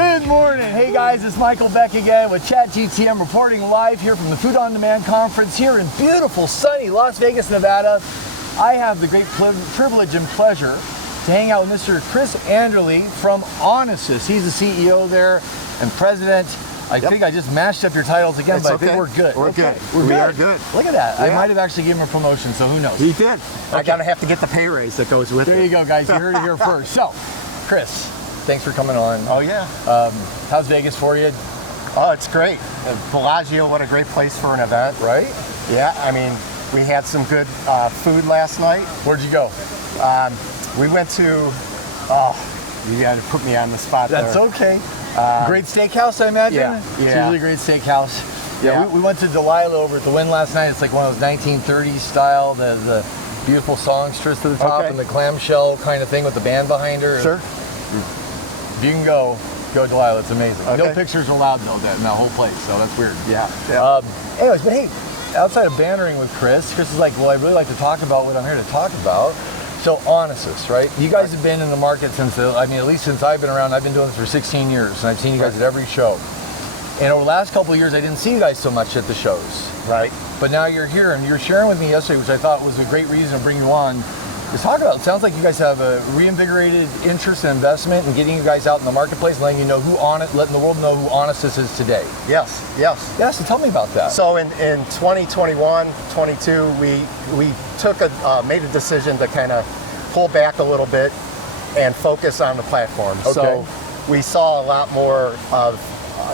Good morning. Hey guys, it's Michael Beck again with Chat GTM reporting live here from the Food On Demand Conference here in beautiful, sunny Las Vegas, Nevada. I have the great privilege and pleasure to hang out with Mr. Chris Anderle from Onosys. He's the CEO there and president. I think I just mashed up your titles again, but I think we're good. We're good. We are good. Look at that. Yeah. I might have actually given him a promotion, so who knows? He did. Okay. I gotta have to get the pay raise that goes with it. There you go, guys. You heard it here first. So, Chris, thanks for coming on. Oh yeah. How's Vegas for you? Oh, it's great. Bellagio, what a great place for an event. Right? Yeah, I mean, we had some good food last night. Where'd you go? We went to, you gotta put me on the spot That's there. okay. Great steakhouse, I imagine? Yeah. It's usually a great steakhouse. Yeah, we went to Delilah over at the Wynn last night. It's like one of those 1930s style, the beautiful songstress to the top and the clamshell kind of thing with the band behind her. Sure. If you can go Delilah. It's amazing. Okay. No pictures allowed though in that whole place, so that's weird. Yeah. Anyways, but hey, outside of bantering with Chris is like, well, I'd really like to talk about what I'm here to talk about. So Onosys, right? You guys have been in the market since, at least since I've been around. I've been doing this for 16 years, and I've seen you guys at every show. And over the last couple of years, I didn't see you guys so much at the shows. Right. But now you're here, and you're sharing with me yesterday, which I thought was a great reason to bring you on, is talk about, it sounds like you guys have a reinvigorated interest and investment in getting you guys out in the marketplace and letting the world know who Onosys is today. Yes. Yeah, so tell me about that. So in 2021, 22, we took made a decision to kind of pull back a little bit and focus on the platform. Okay. So we saw a lot more of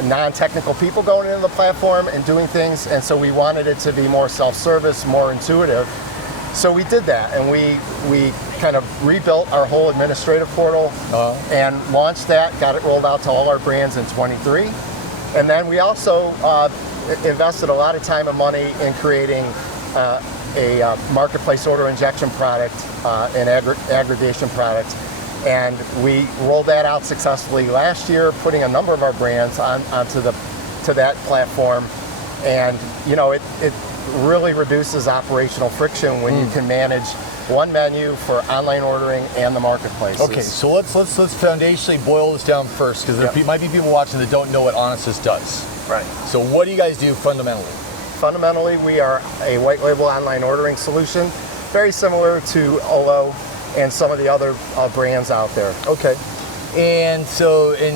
non-technical people going into the platform and doing things, and so we wanted it to be more self-service, more intuitive. So we did that, and we kind of rebuilt our whole administrative portal and launched that, got it rolled out to all our brands in 23. And then we also invested a lot of time and money in creating a marketplace order injection product, an aggregation product. And we rolled that out successfully last year, putting a number of our brands onto that platform. And it really reduces operational friction when you can manage one menu for online ordering and the marketplace. Okay, so let's foundationally boil this down first, because there might be people watching that don't know what Onosys does. Right. So what do you guys do fundamentally? Fundamentally, we are a white label online ordering solution, very similar to Olo and some of the other brands out there. Okay. And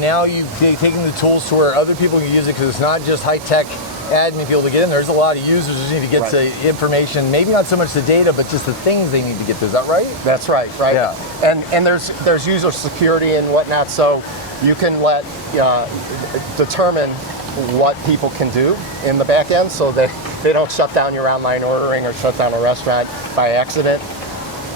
now you've taken the tools to where other people can use it, because it's not just high-tech admin people to get in. There's a lot of users who need to get to information, maybe not so much the data, but just the things they need to get to. Is that right? That's right. Yeah. And there's user security and whatnot, so you can determine what people can do in the back end, so that they don't shut down your online ordering or shut down a restaurant by accident.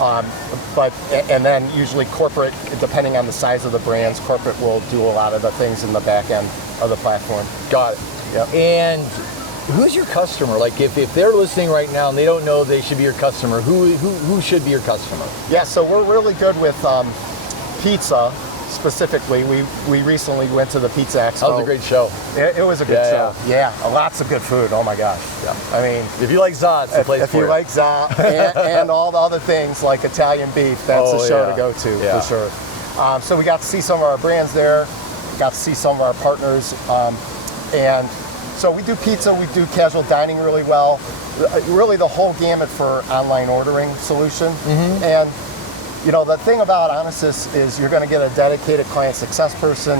And then usually corporate, depending on the size of the brands, corporate will do a lot of the things in the back end of the platform. Got it. Yep. And who's your customer? Like if they're listening right now and they don't know they should be your customer, who should be your customer? Yeah, so we're really good with pizza specifically. We recently went to the Pizza Expo. That was a great show. It was a good show. Yeah, lots of good food. Oh my gosh. Yeah. I mean, if you like za, it's the place for you. If you like za and all the other things like Italian beef, that's a show to go to for sure. So we got to see some of our brands there, got to see some of our partners, and so we do pizza, we do casual dining really well, really the whole gamut for online ordering solution. And the thing about Onosys is you're going to get a dedicated client success person.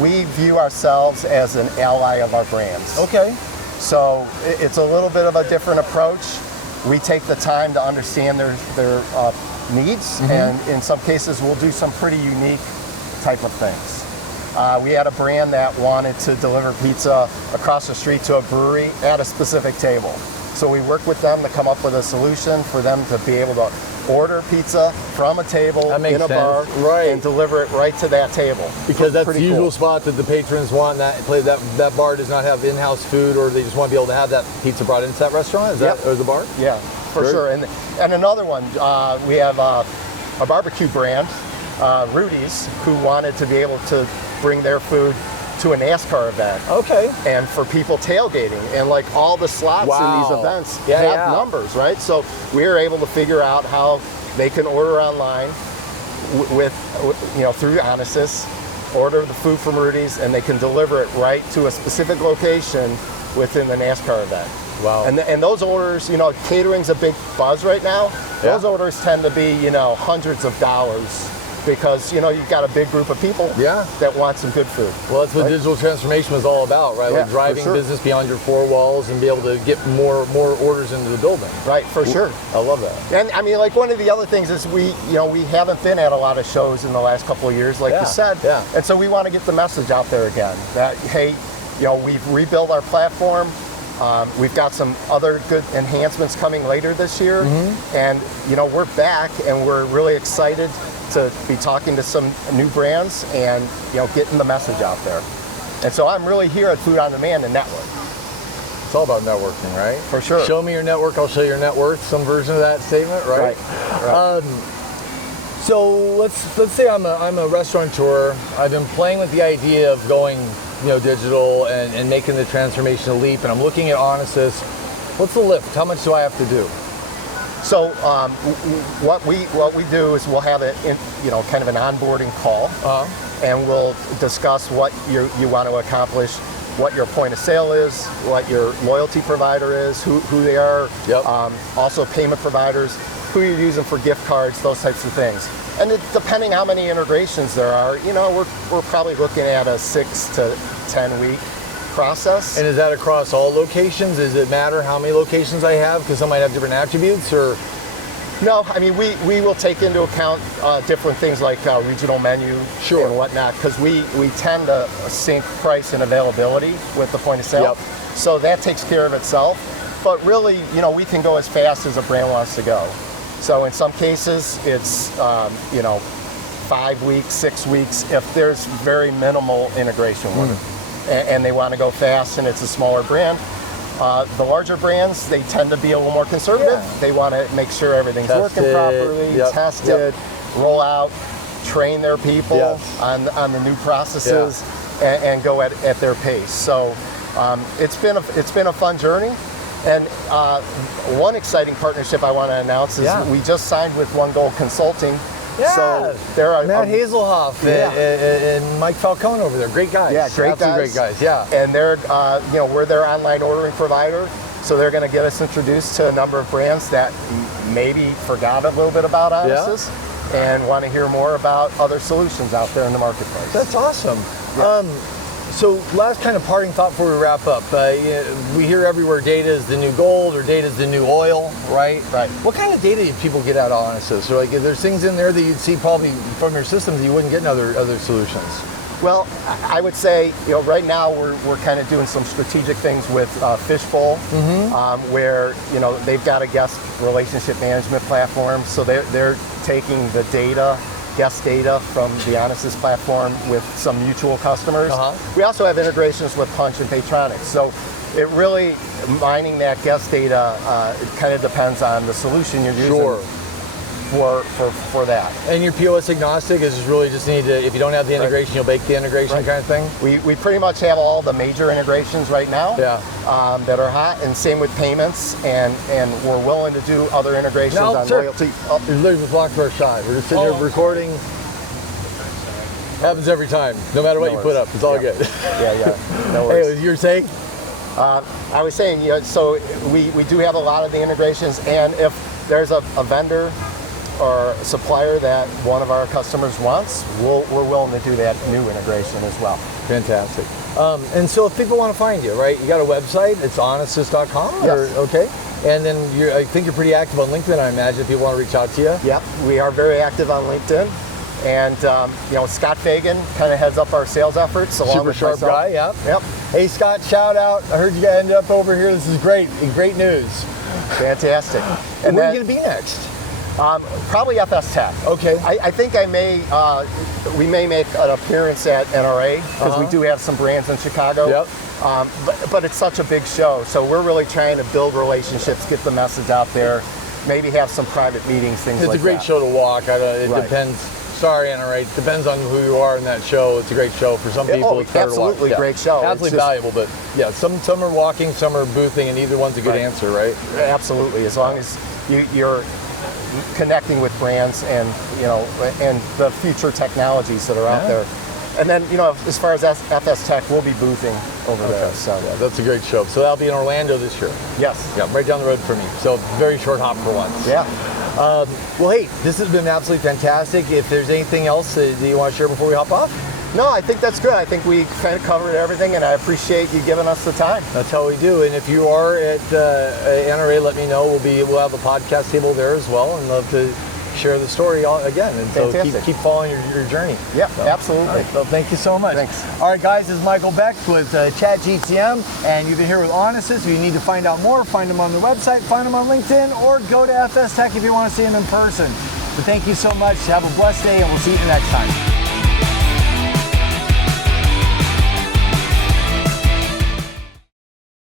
We view ourselves as an ally of our brands. Okay. So it's a little bit of a different approach. We take the time to understand their needs, and in some cases we'll do some pretty unique type of things. We had a brand that wanted to deliver pizza across the street to a brewery at a specific table. So we worked with them to come up with a solution for them to be able to order pizza from a table in a bar and deliver it right to that table. Because that's the usual spot that the patrons want. That bar does not have in-house food, or they just want to be able to have that pizza brought into that restaurant. Is that or the bar? Yeah, for sure. And another one, we have a barbecue brand, Rudy's, who wanted to be able to bring their food to a NASCAR event. Okay. And for people tailgating, and like all the slots in these events have numbers, right? So we were able to figure out how they can order online with through Onosys order the food from Rudy's, and they can deliver it right to a specific location within the NASCAR event. Wow. And those orders, you know, catering's a big buzz right now. Those orders tend to be, you know, hundreds of dollars because, you know, you've got a big group of people that want some good food. Well, that's what digital transformation was all about, right? Like driving business beyond your four walls and be able to get more orders into the building. Right, for sure. I love that. And I mean, like one of the other things is we haven't been at a lot of shows in the last couple of years, like you said. Yeah. And so we want to get the message out there again that, hey, you know, we've rebuilt our platform. We've got some other good enhancements coming later this year. And, you know, we're back and we're really excited to be talking to some new brands and, you know, getting the message out there. And so I'm really here at Food on Demand and Network. It's all about networking, right? For sure. Show me your network, I'll show you your net worth, some version of that statement, right? Right. So let's say I'm a restaurateur. I've been playing with the idea of going, you know, digital and making the transformation a leap, and I'm looking at Onosys. What's the lift? How much do I have to do? So what we do is we'll have kind of an onboarding call, and we'll discuss what you want to accomplish, what your point of sale is, what your loyalty provider is, who they are, also payment providers, who you're using for gift cards, those types of things. And depending how many integrations there are, you know, we're probably looking at a 6 to 10 week process. And is that across all locations? Does it matter how many locations I have? Because some might have different attributes, or? No, I mean, we will take into account different things like regional menu and whatnot, because we tend to sync price and availability with the point of sale. So that takes care of itself. But really, you know, we can go as fast as a brand wants to go. So in some cases, it's, 5 weeks, 6 weeks, if there's very minimal integration with it. And they want to go fast and it's a smaller brand. The larger brands, they tend to be a little more conservative. They want to make sure everything's working properly, test it, roll out, train their people on the new processes, and go at their pace. So it's been a fun journey. And one exciting partnership I want to announce is we just signed with One Goal Consulting. So there are Matt Hazelhoff and Mike Falcone over there. Great guys. Yeah, great guys. Yeah. And they're, we're their online ordering provider. So they're going to get us introduced to a number of brands that maybe forgot a little bit about Onosys and want to hear more about other solutions out there in the marketplace. That's awesome. So last kind of parting thought before we wrap up. We hear everywhere data is the new gold or data is the new oil, right? Right. What kind of data do people get out of Onosys? So like, there's things in there that you'd see probably from your systems that you wouldn't get in other solutions. Well, I would say, right now we're kind of doing some strategic things with Fishbowl, where, they've got a guest relationship management platform. So they're taking the data, guest data from the Onosys platform with some mutual customers. We also have integrations with Punchh and Paytronix. So it really, mining that guest data, it kind of depends on the solution you're using for that. And your POS agnostic is really just need to, if you don't have the integration, you'll bake the integration kind of thing? We pretty much have all the major integrations right now that are hot, and same with payments, and we're willing to do other integrations on loyalty. You're literally blocked for our shot. We're just sitting here recording. Happens every time, no matter what you put up. It's all good. No worries. Hey, you were saying? I was saying, so we do have a lot of the integrations, and if there's a vendor or a supplier that one of our customers wants, we're willing to do that new integration as well. Fantastic. And so if people want to find you, right, you got a website, it's onosys.com? Yes. Okay. And then I think you're pretty active on LinkedIn, I imagine, if people want to reach out to you. Yeah, we are very active on LinkedIn. And, Scott Fagan kind of heads up our sales efforts. Super sharp guy, Yep. Hey, Scott, shout out. I heard you guys ended up over here. This is great. Great news. Fantastic. And where are you going to be next? Probably FS Tech. Okay. I think we may make an appearance at NRA, because we do have some brands in Chicago. But it's such a big show, so we're really trying to build relationships, get the message out there, maybe have some private meetings, things like that. It's a great show to walk. It depends. Sorry, NRA. It depends on who you are in that show. It's a great show for some people. It's absolutely great show. Absolutely valuable, but some are walking, some are boothing, and either one's a good answer, right? Absolutely, as long as you're connecting with brands and and the future technologies that are out there. And then, you know, as far as FS Tech, we'll be boothing over there. So Yeah, that's a great show. So that'll be in Orlando this year. yes. Yeah, right down the road from me. So very short hop for once. Yeah. Well, hey, this has been absolutely fantastic. If there's anything else that you want to share before we hop off? No, I think that's good. I think we kind of covered everything, and I appreciate you giving us the time. That's how we do. And if you are at NRA, let me know. We'll have a podcast table there as well, and love to share the story again. And so keep following your journey. Yeah, so, absolutely. All right, so thank you so much. Thanks. All right, guys, this is Michael Beck with Chat GTM, and you've been here with Onosys. If you need to find out more, find them on their website, find them on LinkedIn, or go to FS Tech if you want to see them in person. But thank you so much. Have a blessed day, and we'll see you next time.